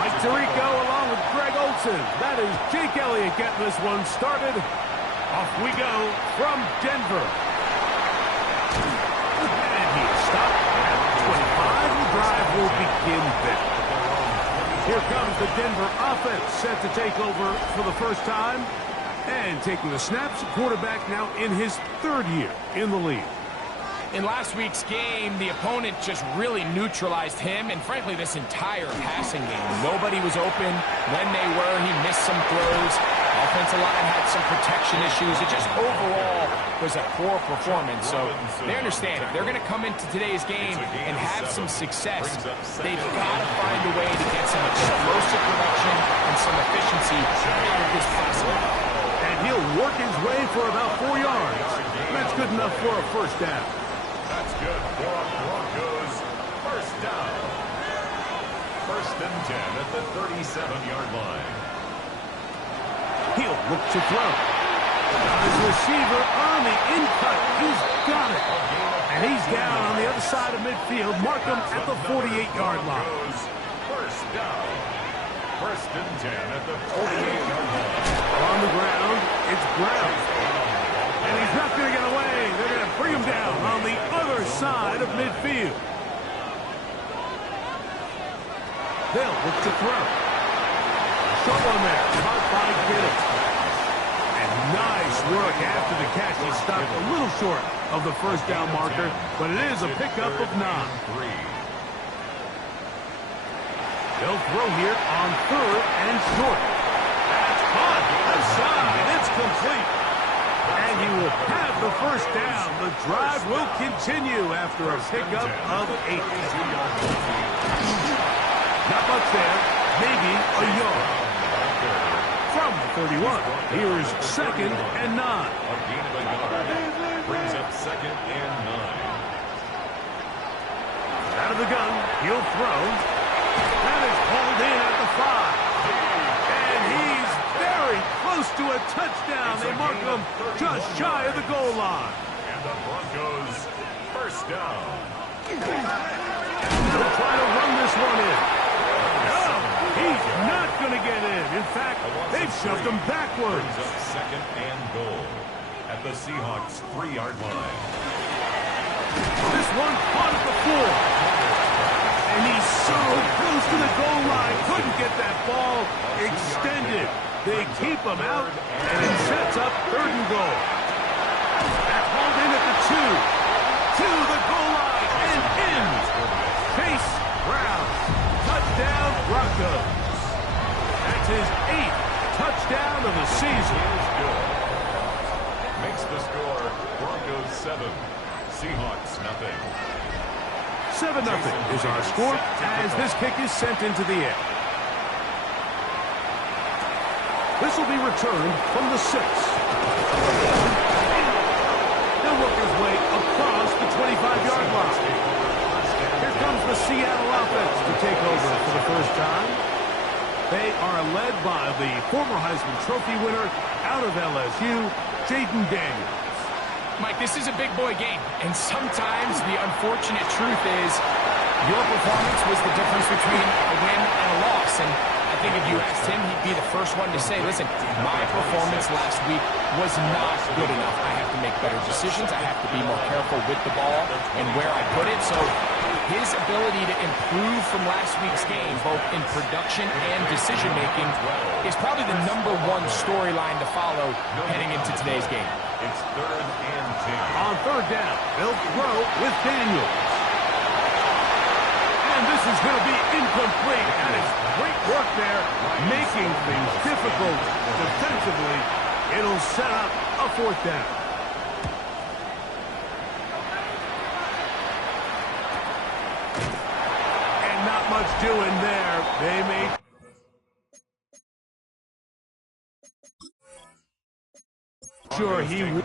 Mike Tirico along with Greg Olson. That is Jake Elliott getting this one started. Off we go from Denver. And he is stopped at 25. The drive will begin there. Here comes the Denver offense set to take over for the first time. And taking the snaps, quarterback now in his third year in the league. In last week's game, the opponent just really neutralized him and, frankly, this entire passing game. Nobody was open. When they were, he missed some throws. Offensive line had some protection issues. It just overall was a poor performance. So they understand if they're going to come into today's game and have some success, they've got to find a way to get some explosive production and some efficiency out of this passing game. And he'll work his way for about 4 yards. That's good enough for a first down. That's good for Broncos. First down. 1st and 10 at the 37-yard line. He'll look to throw. His receiver on the in-cut. He's got it. And he's down on the other side of midfield. Mark him at the 48-yard line. First down. 1st and 10 at the 48-yard line. On the ground, it's Brown. And he's not going to get away. They're going to bring him down on the other side of midfield. They'll look to throw. Short one there. Caught by Gibbs. And nice work after the catch. He stopped a little short of the first down marker, but it is a pickup of 9. They'll throw here on 3rd and short. That's caught. Left side. It's complete. And he will have the first down. The drive will continue after a pickup of 8. Not much there. Maybe a yard. From the 31, here's 2nd and 9. A gain of a yard. Brings up 2nd and 9. Out of the gun, he'll throw. That is hauled in at the 5. And he's very close to a touchdown. They mark him just shy of the goal line. And the Broncos first down. They'll try to run this one in. No, he's not going to get in. In fact, they've shoved him backwards. Brings up 2nd and goal at the Seahawks 3-yard line. This one caught at the 4. And he's so close to the goal line. Couldn't get that ball extended. They keep him out, and it sets up 3rd and goal. That's hauled in at the 2. To the goal line and in. Chase Brown. Touchdown, Broncos. That's his 8th touchdown of the season. Makes the score Broncos 7, Seahawks nothing. 7-0 is our score as this kick is sent into the air. This will be returned from the 6. He'll work his way across the 25-yard line. Here comes the Seattle offense to take over for the first time. They are led by the former Heisman Trophy winner out of LSU, Jaden Daniels. Mike, this is a big boy game, and sometimes the unfortunate truth is your performance was the difference between a win and a loss. And I think if you asked him, he'd be the first one to say, listen, my performance last week was not good enough. I have to make better decisions. I have to be more careful with the ball and where I put it. So his ability to improve from last week's game, both in production and decision-making, is probably the #1 storyline to follow heading into today's game. It's 3rd and 10. On 3rd down, they'll throw with Daniels. And this is going to be incomplete. That is great work there, making things difficult defensively. It'll set up a 4th down. And not much doing there. They made... Sure, he...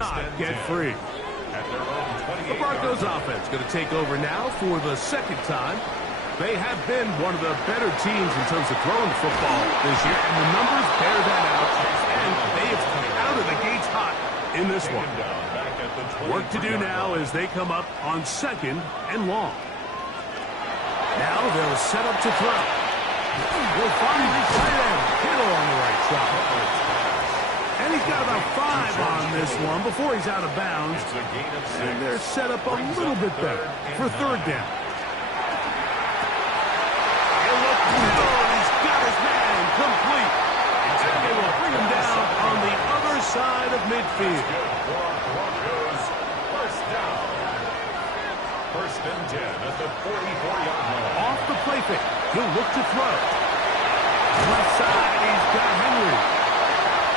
not get free. At their own The 28 Broncos offense going to take over now for the second time. They have been one of the better teams in terms of throwing the football this year, and the numbers bear that out, and they have come out of the gates hot in this one. Work to do now as they come up on 2nd and long. Now they'll set up to throw. We'll find the tight end, Kittle on the right side. And he's got about 5 on this one before he's out of bounds. And they're set up a little bit better for 3rd down. He's got his man complete. And they will bring him down on the other side of midfield. Broncos, first down. 1st and 10 at the 44-yard line. Off the play fake. He'll look to throw. Left side, he's got Henry.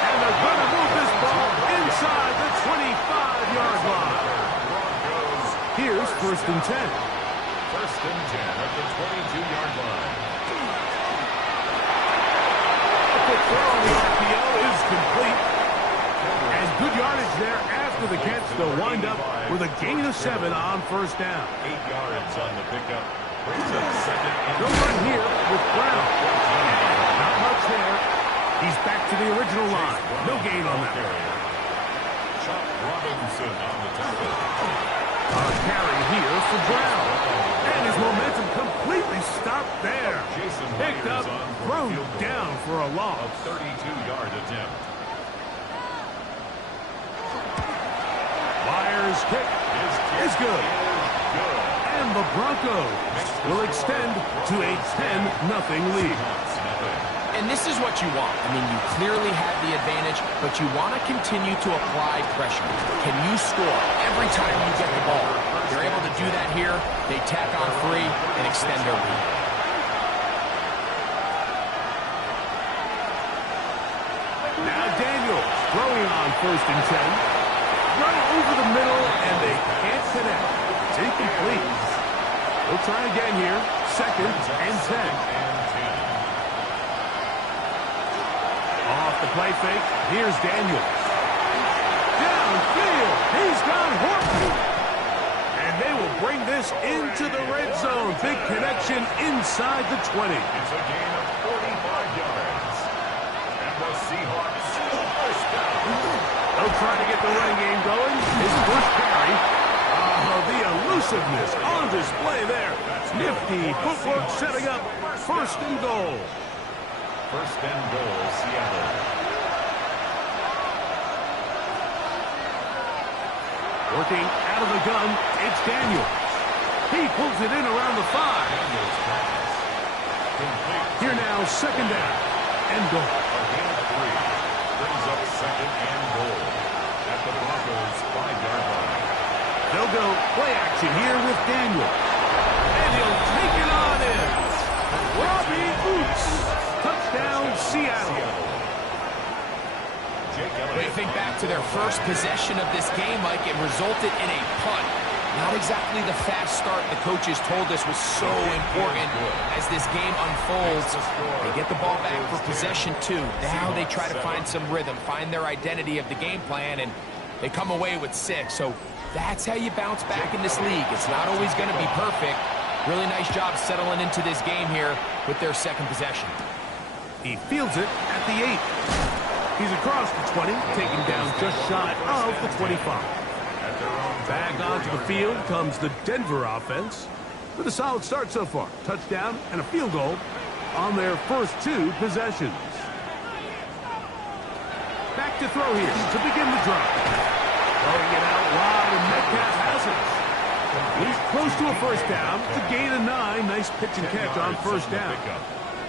And they're going to move this ball inside the 25-yard line. Here's 1st and 10. 1st and 10 at the 22-yard line. The throw on the RPO is complete. And good yardage there after the catch. They'll wind up with a gain of 7 on 1st down. 8 yards on the pickup. Brings up 2nd and No run here with Brown. Not much there. He's back to the original line. No gain on that. Chop Robinson on the tackle. A carry here for Brown. And his momentum completely stopped there. Picked up, thrown down for a loss. A 32-yard attempt. Myers' kick is good. And the Broncos will extend to a 10-0 lead. And this is what you want. I mean, you clearly have the advantage, but you want to continue to apply pressure. Can you score every time you get the ball? They're able to do that here. They tack on 3 and extend their lead. Now Daniels throwing on 1st and 10. Right over the middle, and they can't connect. It's incomplete. We'll try again here. 2nd and 10. Off the play fake, here's Daniels. Downfield, he's got Horton. And they will bring this into the red zone. Big connection inside the 20. It's a gain of 45 yards. And the Seahawks first down. They'll try to get the running game going. His first carry. The elusiveness on display there. Nifty footwork setting up 1st and goal. 1st and goal, Seattle. Working out of the gun, it's Daniels. He pulls it in around the 5. Here now, 2nd down and goal. A gain of 3. Brings up 2nd and goal at the Broncos' 5-yard line. They'll go play action here with Daniels. And he'll take it on in. Robbie Boots. Touchdown, Seattle. When you think back to their first possession of this game, Mike, it resulted in a punt. Not exactly the fast start the coaches told us was so important as this game unfolds. They get the ball back for possession 2. Now they try to find some rhythm, find their identity of the game plan, and they come away with 6. So that's how you bounce back in this league. It's not always going to be perfect. Really nice job settling into this game here with their 2nd possession. He fields it at the 8. He's across the 20, taken down just shy of the 25. Back onto the field comes the Denver offense with a solid start so far. Touchdown and a field goal on their first 2 possessions. Back to throw here to begin the drive. Throwing it out wide, and Metcalf has it. He's close to a 1st down. It's a gain of 9. Nice pitch and catch on 1st down.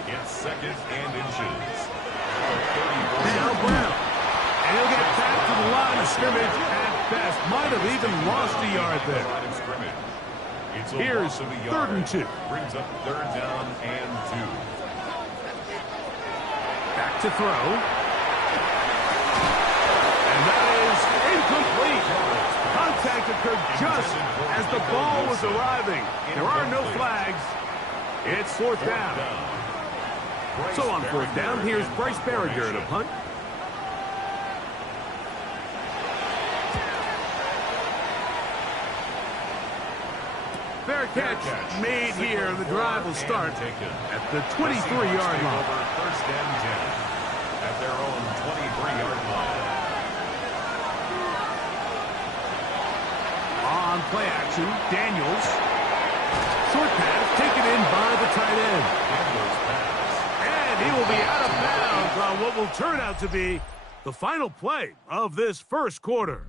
It's 2nd and inches. Now Brown. And he'll get back to the line of scrimmage at best. Might have even lost a yard there. Here's 3rd and 2. Brings up 3rd down and 2. Back to throw. And that is incomplete. Contact occurred just as the ball was arriving. There are no flags. It's 4th down. So on 4th down, here's Bryce Berringer to punt. Fair catch made here, and the drive will start at the 23-yard line. First and 10 at their own 23-yard line. On play action, Daniels. Short pass taken in by the tight end. And he will be out of bounds on what will turn out to be the final play of this first quarter.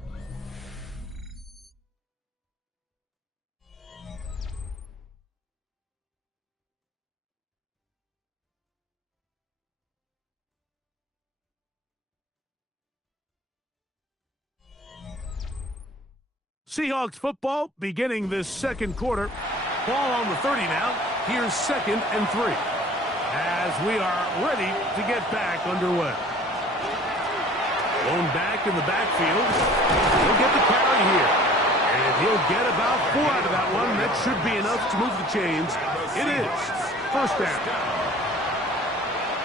Seahawks football beginning this second quarter. Ball on the 30 now. Here's 2nd and 3. As we are ready to get back underway. Lone back in the backfield. He'll get the carry here. And he'll get about 4 out of that one. That should be enough to move the chains. It is first down.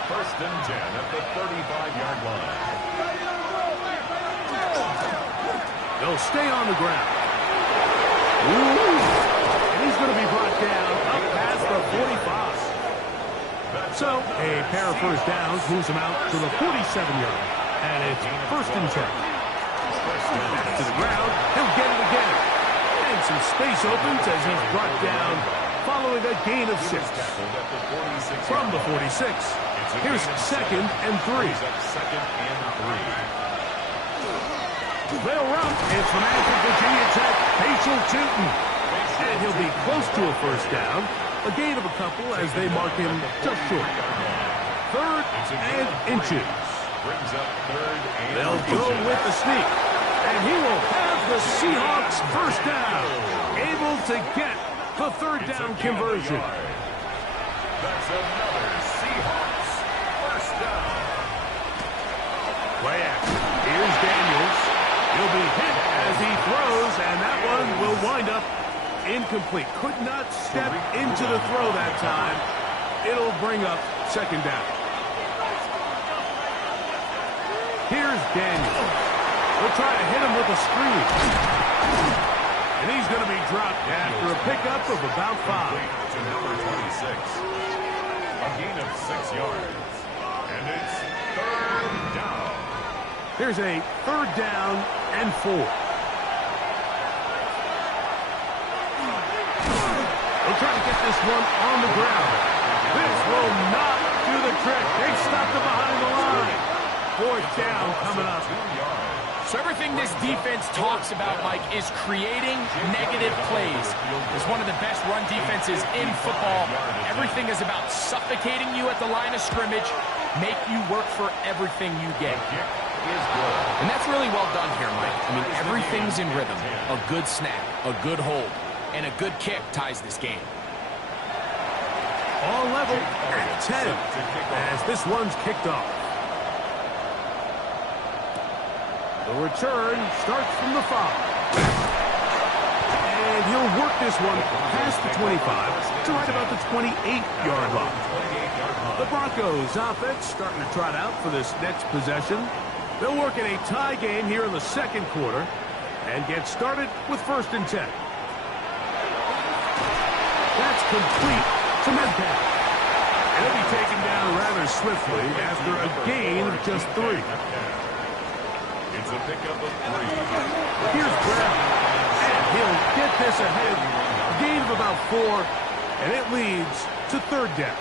First and 10 at the 35-yard line. They'll stay on the ground. Ooh. And he's going to be brought down up past the 45. So a pair of first downs moves him out to the 47-yard. And it's first and 10. Back to the ground. He'll get it again. And some space opens as he's brought down following a gain of 6. From the 46. Here's 2nd and 3. They'll run. It's from Virginia Tech, Rachel Tootin. And he'll be close to a first down. A gain of a couple as they mark him just short. 3rd and inches. They'll go with the sneak. And he will have the Seahawks first down. Able to get the 3rd down conversion. That's another Seahawks first down. Play action. Here's Daniels. He'll be hit as he throws, and that one will wind up incomplete. Could not step into the throw that time. It'll bring up 2nd down. Here's Daniels. We'll try to hit him with a screen. And he's going to be dropped after a pickup of about 5. To number 26. A gain of 6 yards. And it's 3rd down. Here's a 3rd down and 4. They'll try to get this one on the ground. This will not do the trick. They stopped him behind the line. 4th down coming up. So everything this defense talks about, Mike, is creating negative plays. It's one of the best run defenses in football. Everything is about suffocating you at the line of scrimmage, make you work for everything you get. And that's really well done here, Mike. I mean, everything's in rhythm. A good snap, a good hold, and a good kick ties this game. All level at 10 as this one's kicked off. The return starts from the 5. And he'll work this one past the 25 to right about the 28-yard line. The Broncos offense starting to trot out for this next possession. They'll work in a tie game here in the second quarter and get started with 1st and 10. That's complete to Metcalf. And he'll be taken down rather swiftly after a gain of just 3. It's a pickup of 3. Here's Brown. And he'll get this ahead. A gain of about 4. And it leads to 3rd down.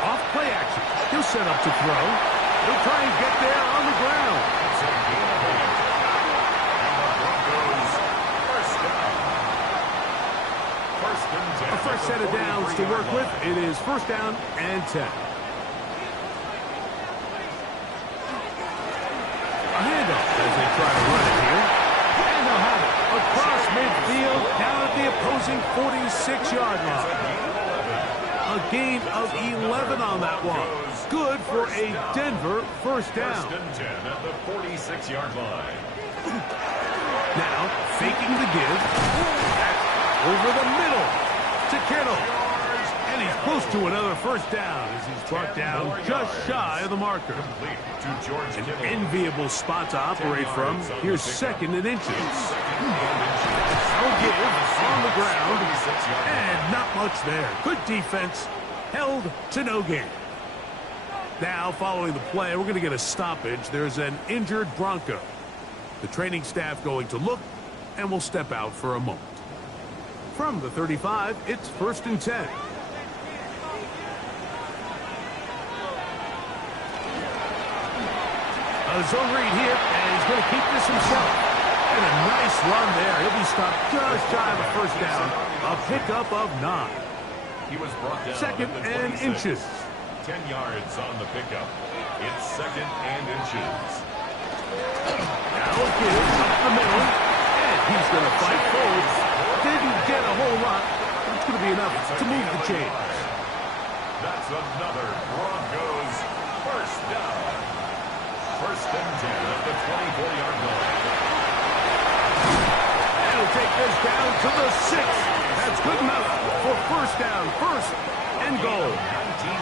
Off play action. He'll set up to throw. He'll try and get there on the ground. It's a gain of 8. And the Broncos first down. 1st and 10. A fresh set of downs to work with. It is 1st down and 10. A handoff as they try to run it here. And they'll have it across midfield down at the opposing 46-yard line. A gain of 11 on that one. Good for a Denver first down. 1st and 10 at the 46-yard line. Now, faking the give. Over the middle to Kittle. And And he's close to another first down as he's brought down just shy of the marker. An enviable spot to operate from. Here's 2nd and inches. I'll give on the ground. And not much there. Good defense. Held to no gain. Now, following the play, we're going to get a stoppage. There's an injured Bronco. The training staff going to look, and we'll step out for a moment. From the 35, it's 1st and 10. A zone read here, and he's going to keep this himself. And a nice run there. He'll be stopped just shy of a first down. A pickup of 9. He was brought down 2nd and inches. 10 yards on the pickup. It's 2nd and inches. Now a give up the middle. And he's going to fight forward. Didn't get a whole lot. But it's going to be enough to move the chains. That's another Broncos first down. 1st and 10 at the 24-yard line. And he'll take this down to the 6. That's good enough for first down. 1st and goal. 19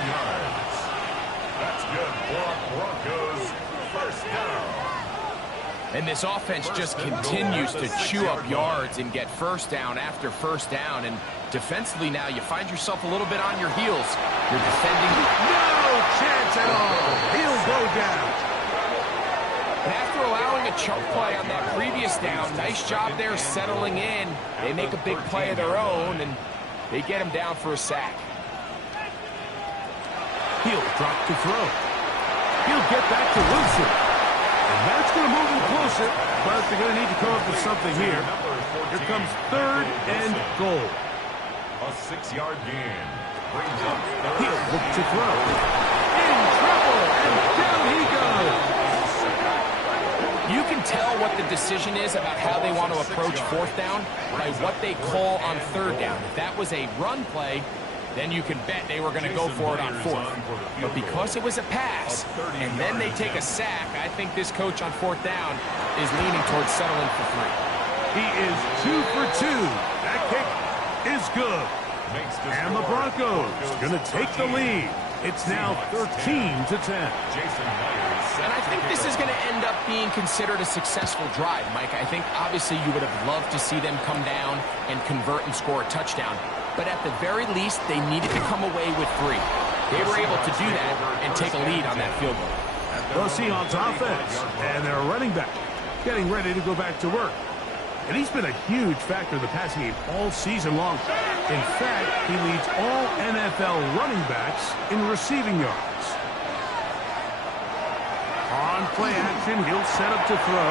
yards. That's good for Broncos first down. And this offense just continues to chew up yards and get first down after first down. And defensively now, you find yourself a little bit on your heels. You're defending. No chance at all. He'll go down. And after allowing a chunk play on that previous down, nice job there settling in. They make a big play of their own, and they get him down for a sack. He'll drop to throw. He'll get back to Wilson. And that's going to move him closer, but they're going to need to come up with something here. Here comes 3rd and goal. A 6-yard gain. Brings up 3rd. He'll look to throw. In trouble, and down he goes. You can tell what the decision is about how they want to approach 4th down by what they call on 3rd down. If that was a run play, then you can bet they were going to go for it on 4th. But because it was a pass, and then they take a sack, I think this coach on 4th down is leaning towards settling for 3. He is 2 for 2. That kick is good. And the Broncos going to take the lead. It's now 13 to 10. And I think this is going to end up being considered a successful drive, Mike. I think obviously you would have loved to see them come down and convert and score a touchdown. But at the very least, they needed to come away with 3. They were able to do that and take a lead on that field goal. The Seahawks offense and their running back getting ready to go back to work. And he's been a huge factor in the passing game all season long. In fact, he leads all NFL running backs in receiving yards. On play action, he'll set up to throw.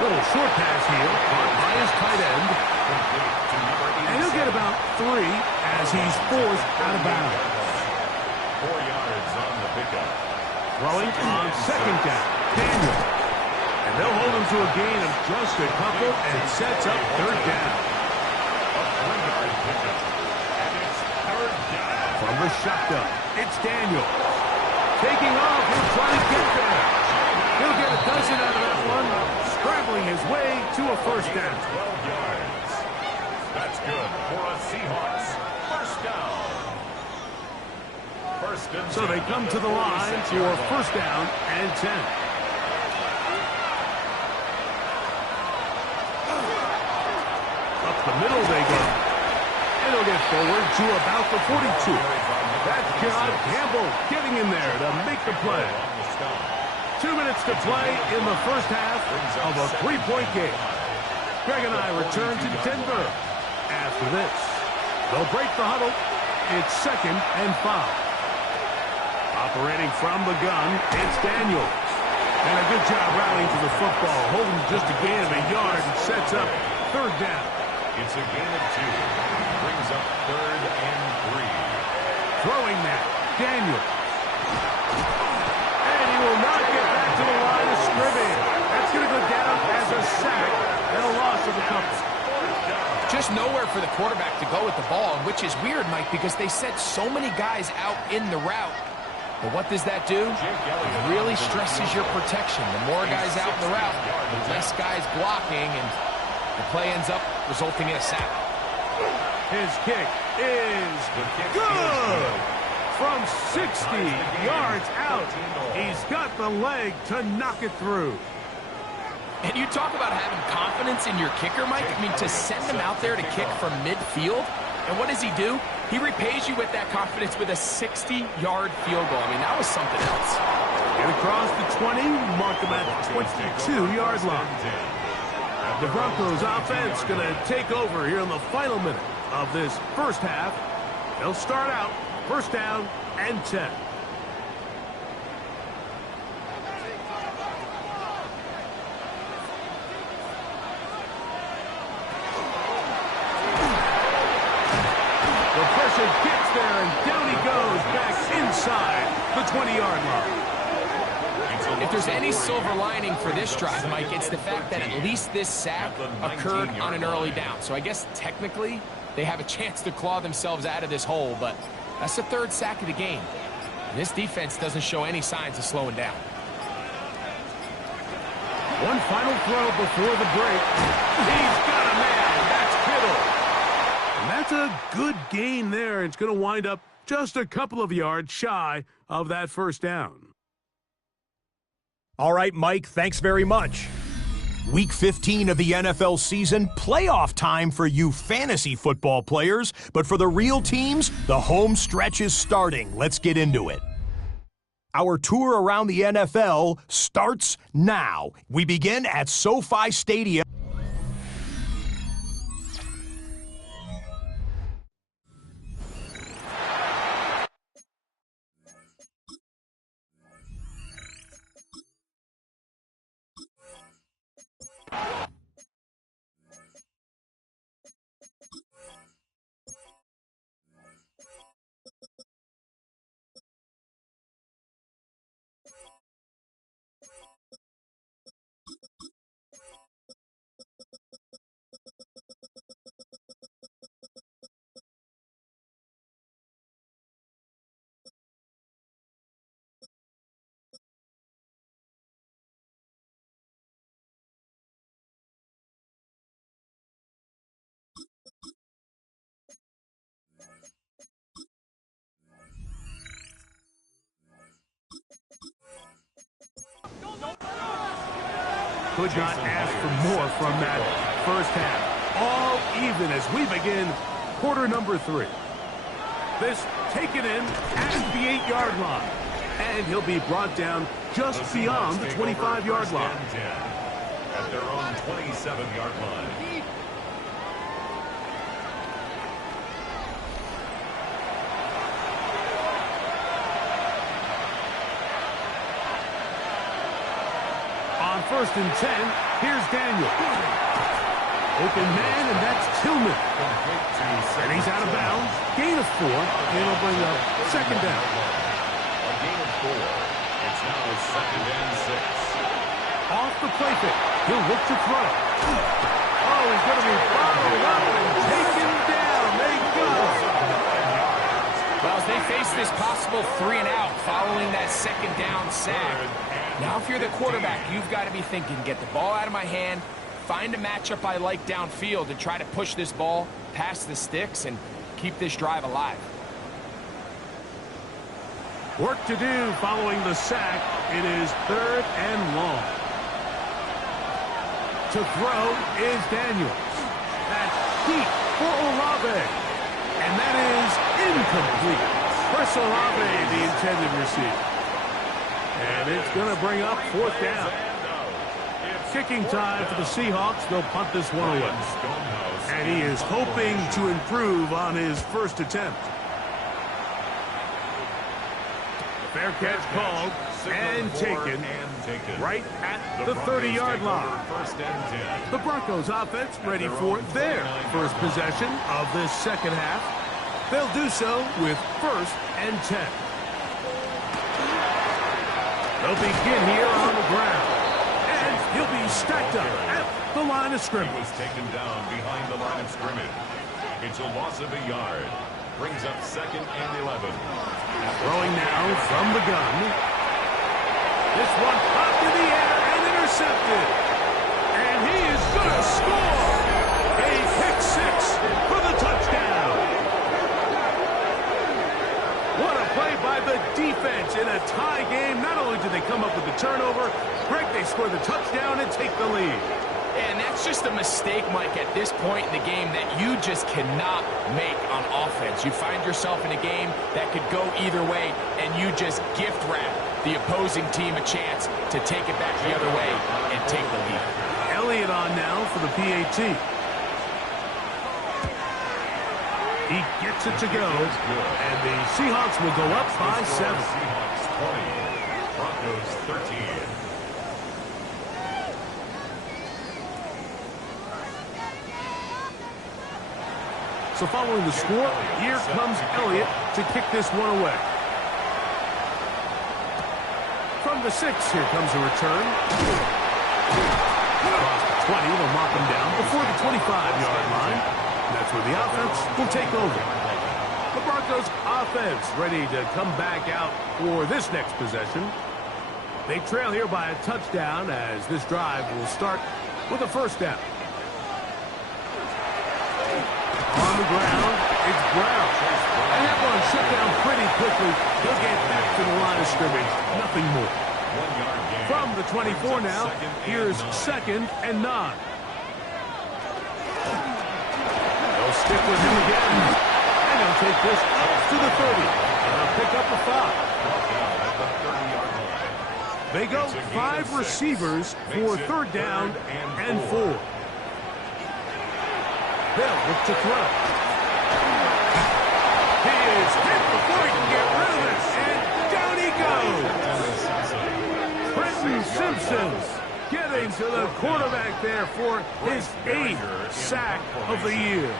Little short pass here, caught by his tight end. And he'll get about 3 as he's forced out of bounds. 4 yards on the pickup. Throwing on 2nd down, Daniel. And they'll hold him to a gain of just a couple and sets up 3rd down. A 3-yard pickup. And it's 3rd down. From the shotgun, it's Daniel. Taking off, he'll try to get there. He'll get a dozen out of that one, scrambling his way to a first down. 12 yards. That's good for a Seahawks first down. First and 10. So they come to the line for first down and 10. Up the middle they go. And he'll get forward to about the 42. That's John Campbell getting in there to make the play. 2 minutes to play in the first half of a 3-point game. Greg and I return to Denver. After this, they'll break the huddle. It's 2nd and 5. Operating from the gun, it's Daniels. And a good job rallying to the football, holding just a gain of a yard and sets up 3rd down. It's a gain of 2. Brings up 3rd and 3. Throwing that, Daniels. And he will not get back to the line of scrimmage. That's going to go down as a sack and a loss of a couple. Just nowhere for the quarterback to go with the ball, which is weird, Mike, because they set so many guys out in the route. But what does that do? It really stresses your protection. The more guys out in the route, the less guys blocking, and the play ends up resulting in a sack. His kick is good. From 60 yards out, he's got the leg to knock it through. And you talk about having confidence in your kicker, Mike. I mean, to send him out there to kick from midfield, and what does he do? He repays you with that confidence with a 60-yard field goal. I mean, that was something else. Get across the 20, mark him at the 22-yard line. The Broncos offense going to take over here in the final minute of this first half. They'll start out first down and 10. The pressure gets there, and down he goes back inside the 20-yard line. If there's any silver lining for this drive, Mike, it's the fact that at least this sack occurred on an early down. So I guess technically they have a chance to claw themselves out of this hole, but that's the third sack of the game. And this defense doesn't show any signs of slowing down. One final throw before the break. He's got a man. That's Kittle. And that's a good gain there. It's going to wind up just a couple of yards shy of that first down. All right, Mike, thanks very much. Week 15 of the NFL season, playoff time for you fantasy football players. But for the real teams, the home stretch is starting. Let's get into it. Our tour around the NFL starts now. We begin at SoFi Stadium. Could not ask for more from that first half. All even as we begin quarter number 3. This taken in at the 8-yard line. And he'll be brought down just beyond the 25-yard line. At their own 27-yard line. On first and 10, here's Daniel. Open man, and that's Tillman. And he's out of bounds. Gain of 4, and it'll bring up second down. A gain of 4. It's now second and 6. Off the play fake. He'll look to throw. Oh, he's going to be followed up and taken down. They go. Well, as they face this possible 3-and-out following that second down sack, now if you're the quarterback, you've got to be thinking, get the ball out of my hand, find a matchup I like downfield and try to push this ball past the sticks and keep this drive alive. Work to do following the sack. It is third and long. To throw is Daniels. That's deep for Olave. And that is incomplete. Chris Olave, the intended receiver. And it's going to bring up fourth down. Kicking time for the Seahawks. They'll punt this one away. And he is hoping to improve on his first attempt. Fair catch called and taken right at the 30-yard line. The Broncos offense ready for their first possession of this second half. They'll do so with first and 10. They'll begin here on the ground. And he'll be stacked up at the line of scrimmage. He was taken down behind the line of scrimmage. It's a loss of a yard. Brings up second and 11. Throwing now from the gun. This one popped in the air and intercepted. And he is going to score. A pick six for the touchdown. defense in a tie game. Not only did they come up with the turnover, Greg, they score the touchdown and take the lead. And that's just a mistake, Mike, at this point in the game that you just cannot make on offense. You find yourself in a game that could go either way, and you just gift wrap the opposing team a chance to take it back the other way and take the lead. Elliott on now for the PAT. He gets it to go, and the Seahawks will go up by 7. Seahawks 20, Broncos 13. So following the score, here comes Elliott to kick this one away. From the 6, here comes a return. Across the 20, they'll knock him down before the 25-yard line. And that's where the offense will take over. The Broncos offense ready to come back out for this next possession. They trail here by a touchdown as this drive will start with a first down. On the ground, it's Brown. And that one shut down pretty quickly. He'll get back to the line of scrimmage. Nothing more. 1 yard gain. From the 24 now, here's 2nd and 9. They'll stick with him again. And they'll take this up to the 30. And they'll pick up a 5. They go 5 receivers for 3rd down and 4. They'll look to throw. He is hit before he can get rid of it, and down he goes. Brenton Simpson getting to the quarterback there for his 8th sack of the year.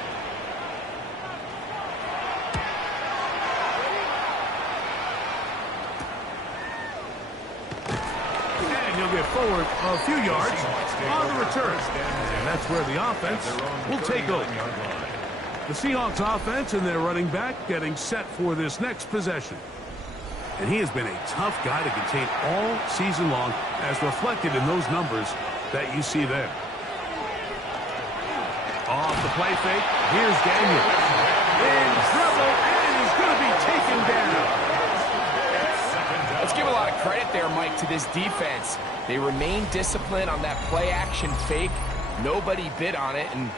And he'll get forward a few yards on the return. And that's where the offense will take over. The Seahawks offense and their running back getting set for this next possession. And he has been a tough guy to contain all season long, as reflected in those numbers that you see there. Off the play fake, here's Daniel. In trouble, and he's going to be taken down. Let's give a lot of credit there, Mike, to this defense. They remain disciplined on that play-action fake. Nobody bid on it, and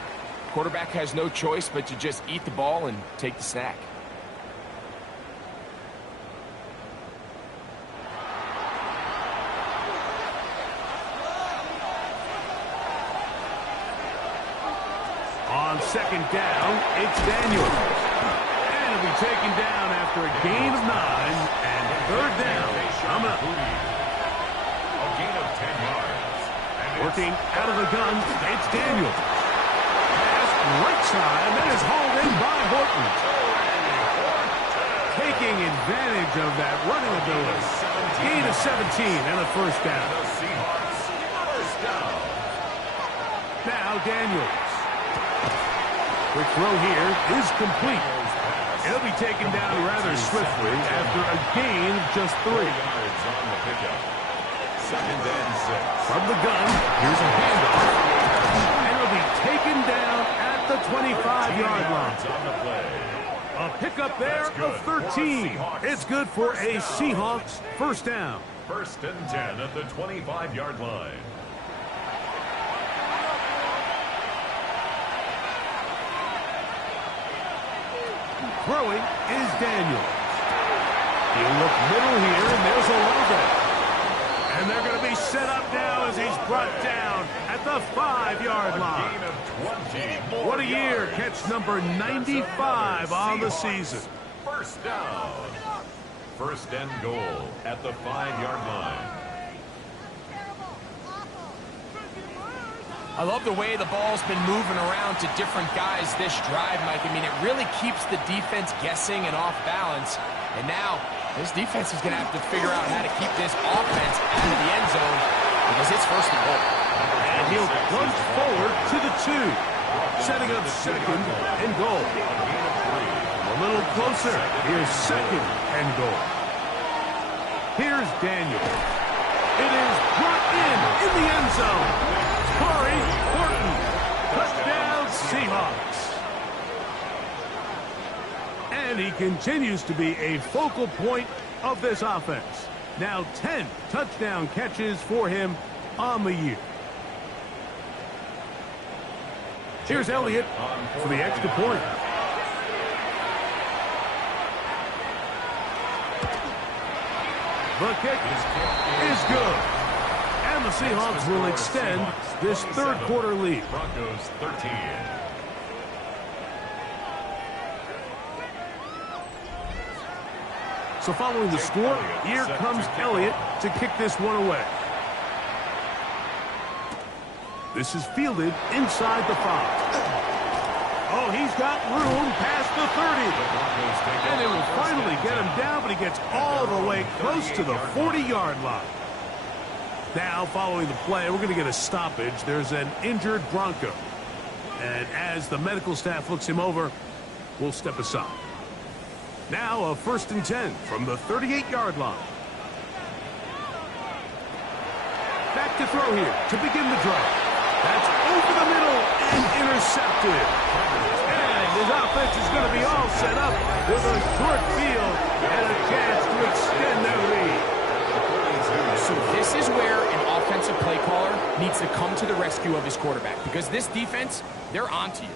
quarterback has no choice but to just eat the ball and take the snack. On 2nd down, it's Daniel. And he'll be taken down after a gain of 9 and 3rd down. Coming up. A gain of 10 yards. Working out of the gun, it's Daniel. Pass right side, that is hauled in by Horton. Taking advantage of that running ability. Gain of 17 and a 1st down. The Seahawks, 1st down. Now Daniels. Quick throw here is complete. It'll be taken down rather swiftly after a gain of just 3. 3 yards on the pickup. 2nd and 6. From the gun, here's a handoff. And it'll be taken down at the 25-yard line. On the play. A pickup there of 13. It's good for a Seahawks 1st down. 1st and 10 at the 25-yard line. Throwing is Daniels. He'll look middle here, and there's Olave. And they're going to be set up now as he's brought down at the 5-yard line. Gain of 20. What a year. Catch number 95 on the season. 1st down. 1st and goal at the 5-yard line. I love the way the ball's been moving around to different guys this drive, Mike. I mean, it really keeps the defense guessing and off balance. And now, this defense is going to have to figure out how to keep this offense out of the end zone because it's 1st and goal. And he'll plunge forward to the 2, setting up 2nd and goal. A little closer. Here's 2nd and goal. Here's Daniel. It is brought in the end zone. Corey Horton. Touchdown Seahawks. And he continues to be a focal point of this offense. Now 10 touchdown catches for him on the year. Here's Elliott for the extra point. The kick is good. And the Seahawks will extend this third quarter lead. Broncos 13. So following the score, here comes Elliott to kick this one away. This is fielded inside the 5. Oh, he's got room past the 30. And they will finally get him down, but he gets all the way close to the 40-yard line. Now, following the play, we're going to get a stoppage. There's an injured Bronco. And as the medical staff looks him over, we'll step aside. Now a 1st and 10 from the 38-yard line. Back to throw here to begin the drive. That's over the middle and intercepted. And his offense is going to be all set up with a short field and a chance to extend their lead. So this is where an offensive play caller needs to come to the rescue of his quarterback, because this defense, they're onto you.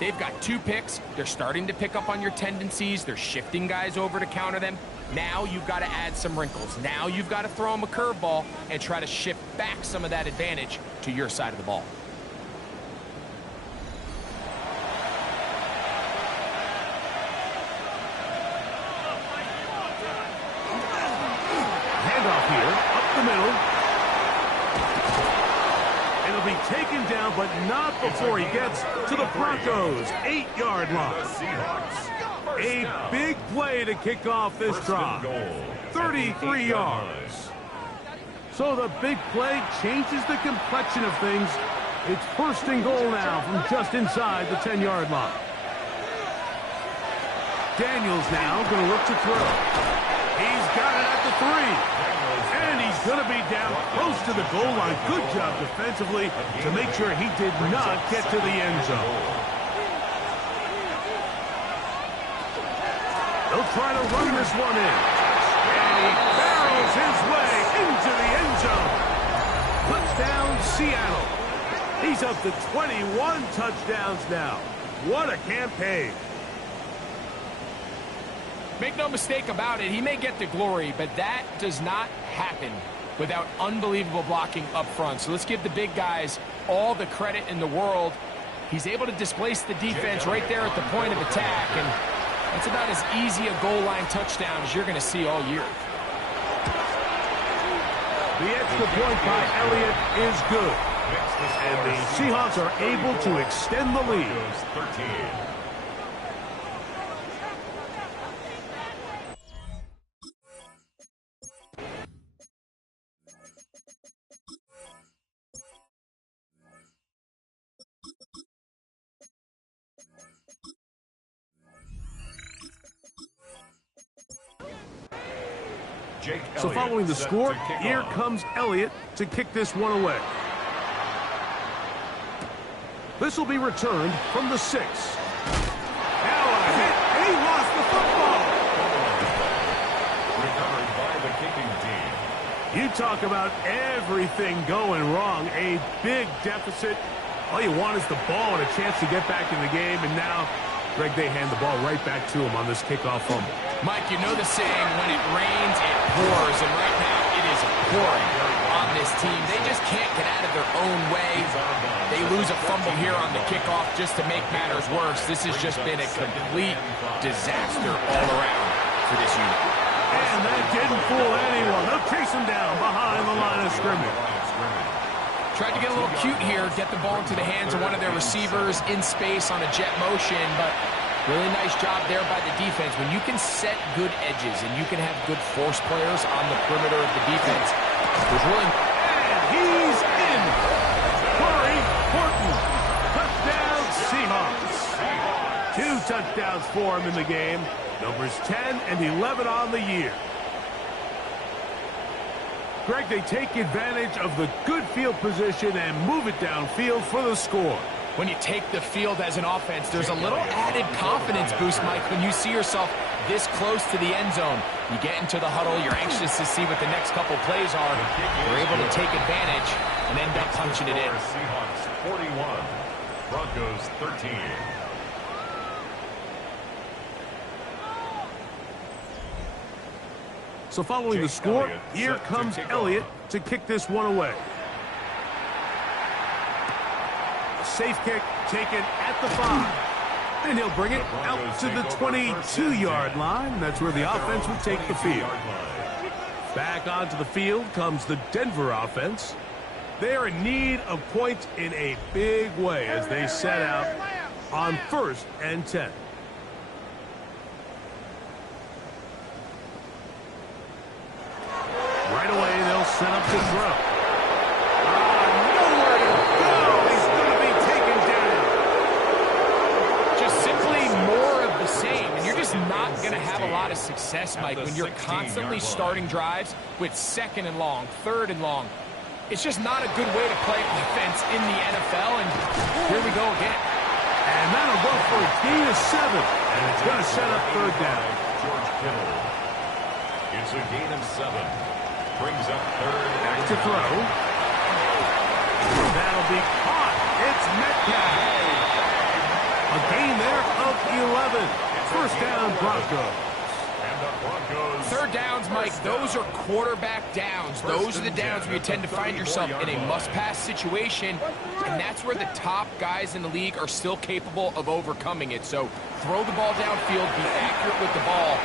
They've got 2 picks. They're starting to pick up on your tendencies. They're shifting guys over to counter them. Now you've got to add some wrinkles. Now you've got to throw them a curveball and try to shift back some of that advantage to your side of the ball. Handoff here, up the middle. It'll be taken down, but not before he gets to the Broncos' 8-yard line. A big play to kick off this drive. 33 yards. So the big play changes the complexion of things. It's 1st and goal now from just inside the 10-yard line. Daniels now going to look to throw. He's got it at the 3. And he's going to be down close to the goal line. Good job defensively to make sure he did not get to the end zone. They'll try to run this one in. And he barrels his way into the end zone. Touchdown, Seattle. He's up to 21 touchdowns now. What a campaign. Make no mistake about it, he may get the glory, but that does not happen without unbelievable blocking up front. So let's give the big guys all the credit in the world. He's able to displace the defense right there at the point of attack, and that's about as easy a goal line touchdown as you're going to see all year. The extra point by Elliott is good. And the Seahawks are able to extend the lead. 13. So following the score, here comes Elliott to kick this one away. This will be returned from the 6. Now a hit, and he lost the football. Recovered by the kicking team. You talk about everything going wrong. A big deficit. All you want is the ball and a chance to get back in the game, and now Greg, they hand the ball right back to him on this kickoff fumble. Mike, you know the saying, when it rains, it pours, and right now it is pouring on this team. They just can't get out of their own way. They lose a fumble here on the kickoff just to make matters worse. This has just been a complete disaster all around for this unit. And that didn't fool anyone. They'll chase him down behind the line of scrimmage. Tried to get a little cute here, get the ball into the hands of one of their receivers in space on a jet motion, but really nice job there by the defense. When you can set good edges and you can have good force players on the perimeter of the defense, there's really... And he's in. Corey Horton. Touchdown, Seahawks. 2 touchdowns for him in the game. Numbers 10 and 11 on the year. Greg, they take advantage of the good field position and move it downfield for the score. When you take the field as an offense, there's a little added confidence boost, Mike, when you see yourself this close to the end zone. You get into the huddle, you're anxious to see what the next couple plays are. You're able to take advantage and end up punching it in. Seahawks 41, Broncos 13. So following the score, here comes Elliott to kick this one away. A safe kick taken at the 5. And he'll bring it out to the 22-yard line. That's where the offense will take the field. Back onto the field comes the Denver offense. They're in need of points in a big way as they set out on 1st and 10. Right away, they'll set up to throw. Nowhere to go. He's going to be taken down. Just simply more of the same. And you're just not going to have a lot of success, Mike, when you're constantly starting drives with 2nd and long, 3rd and long. It's just not a good way to play offense in the NFL. And here we go again. And that'll go for a gain of 7. And it's going to set up 3rd down. George Kittle. It's a gain of 7. Brings up 3rd. Back to throw. That'll be caught. It's Metcalf. A gain there of 11. 1st down, Broncos. And the Broncos. 3rd downs, Mike, those are quarterback downs. Those are the downs where you tend to find yourself in a must-pass situation, and that's where the top guys in the league are still capable of overcoming it. So throw the ball downfield, be accurate with the ball.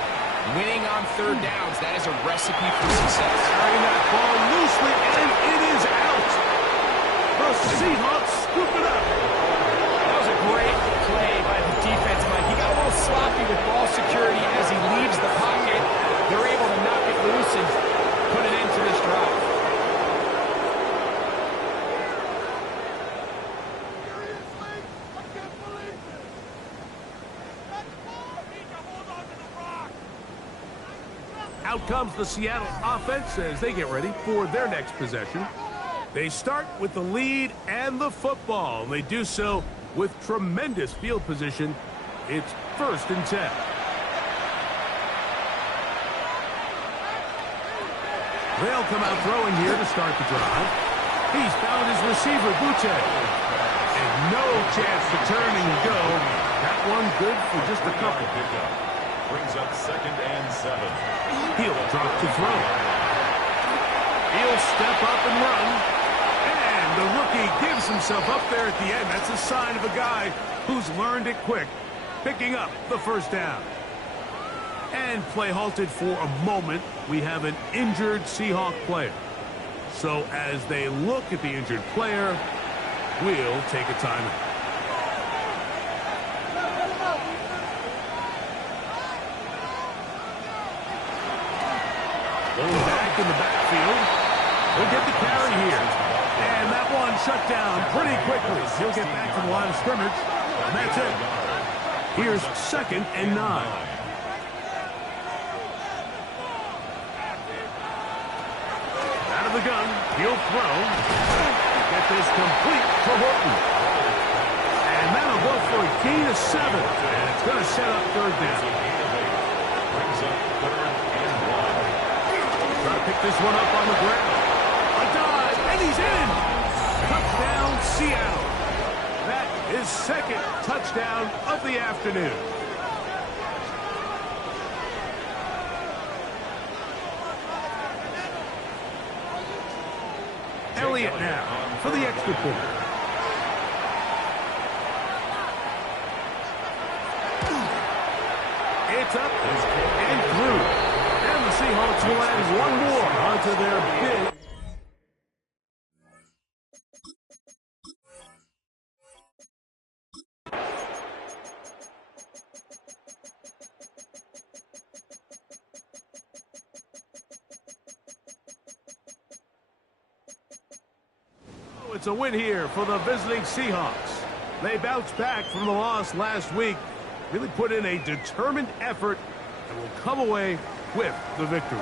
Winning on 3rd downs, that is a recipe for success. Carrying that ball loosely, and it is out. The Seahawks scoop it up. That was a great play by the defense, Mike. He got a little sloppy with ball security as he leaves the pocket. They're able to knock it loose and put an end to this drive. Out comes the Seattle offense as they get ready for their next possession. They start with the lead and the football. They do so with tremendous field position. It's 1st and 10. They'll come out throwing here to start the drive. He's found his receiver, Butte. And no chance to turn and go. That one good for just a couple. Brings up 2nd and 7. He'll drop to throw. He'll step up and run. And the rookie gives himself up there at the end. That's a sign of a guy who's learned it quick, picking up the 1st down. And play halted for a moment. We have an injured Seahawk player. So as they look at the injured player, we'll take a timeout. Back in the backfield. He'll get the carry here. And that one shut down pretty quickly. He'll get back to the line of scrimmage. And that's it. Here's 2nd and 9. Out of the gun. He'll throw. Get this complete to Horton. And that'll go for a gain of 7. And it's going to set up 3rd down. Brings up 3rd and 1. Try to pick this one up on the ground. A dive, and he's in. Touchdown, Seattle. That is 2nd touchdown of the afternoon. Elliott now for the extra point. It's up and through. And the Seahawks will add one more onto their big. It's a win here for the visiting Seahawks. They bounced back from the loss last week, really put in a determined effort, and will come away with the victory.